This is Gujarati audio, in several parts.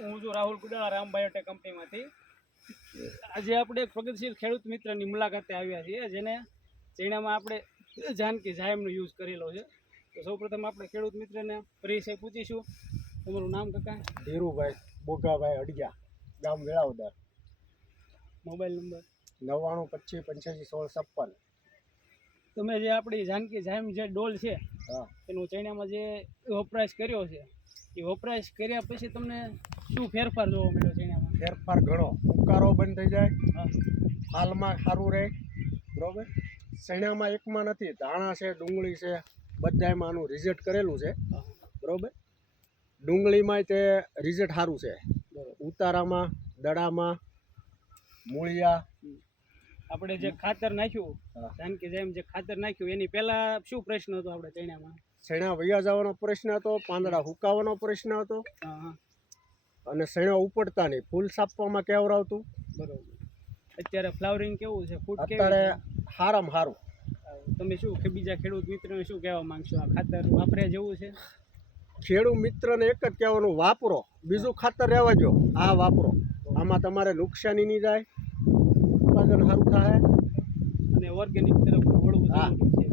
હું છું રાહુલ કુડાળા રામ બાયોટેક કંપનીમાંથી. આજે આપણે એક પ્રગતિશીલ ખેડૂત મિત્રની મુલાકાતે આવ્યા છીએ જેને ચૈણામાં આપણે જાનકી જાયમનો યુઝ કરેલો છે. તો સૌપ્રથમ આપણે ખેડૂત મિત્રને પરિચય પૂછીશું. તમારું નામ કાકા? ધીરુભાઈ બોગાભાઈ અડિયા, ગામ વેળાવદર. Mobile number? 9925851656. તમે જે આપણી જાનકી જાયમ જે ડોલ છે હા, એનું ચૈણામાં જે વપરાશ કર્યો છે એ વપરાશ કર્યા પછી તમને શું ફેરફાર જોવા મળ્યો ચૈણામાં? ફેરફાર ઘણો. ઉકારો બંધ થઈ જાય, હા, હાલમાં સારું રહે. બરોબર. શેણામાં એકમાં નથી, ધાણા છે, ડુંગળી છે, બધામાં આનું રિઝલ્ટ કરેલું છે. હા, બરોબર. ડુંગળીમાં તે રિઝલ્ટ સારું છે. બરોબર. ઉતારામાં, દડામાં, મૂળિયા. આપણે જે ખાતર નાખ્યું હા. જાનકી જાયમ જે ખાતર નાખ્યું એની પહેલા શું પ્રશ્ન હતો આપણે ચૈણામાં? શેણા વૈયા જવાનો પ્રશ્ન હતો, પાંદડા હુકાવાનો પ્રશ્ન હતો, હા હા, અને શેણા ઉપડતા નહીં. ફૂલ સાપવામાં કેવરાવતું. બરોબર. અત્યારે ફ્લાવરિંગ કેવું છે? ફૂટ અત્યારે સારામાં સારું. તમે શું બીજા ખેડૂત મિત્રોને શું કહેવા માંગશો? આ ખાતર વાપરે જેવું છે? ખેડૂત મિત્રને એક જ કહેવાનું, વાપરો. બીજું ખાતર રહેવા દો, આ વાપરો. આમાં તમારે નુકસાની નહીં જાય, ઉત્પાદન સારું થાય. અને ઓર્ગેનિક તરફ વળવું હા. જરૂરી છે.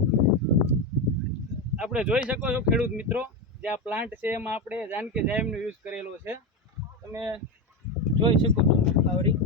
આપણે જોઈ શકો છો ખેડૂત મિત્રો, જે આ પ્લાન્ટ છે એમાં આપણે જાનકી જાયમનો યુઝ કરેલો છે. તમે જોઈ શકો છો ફ્લાવરિંગ.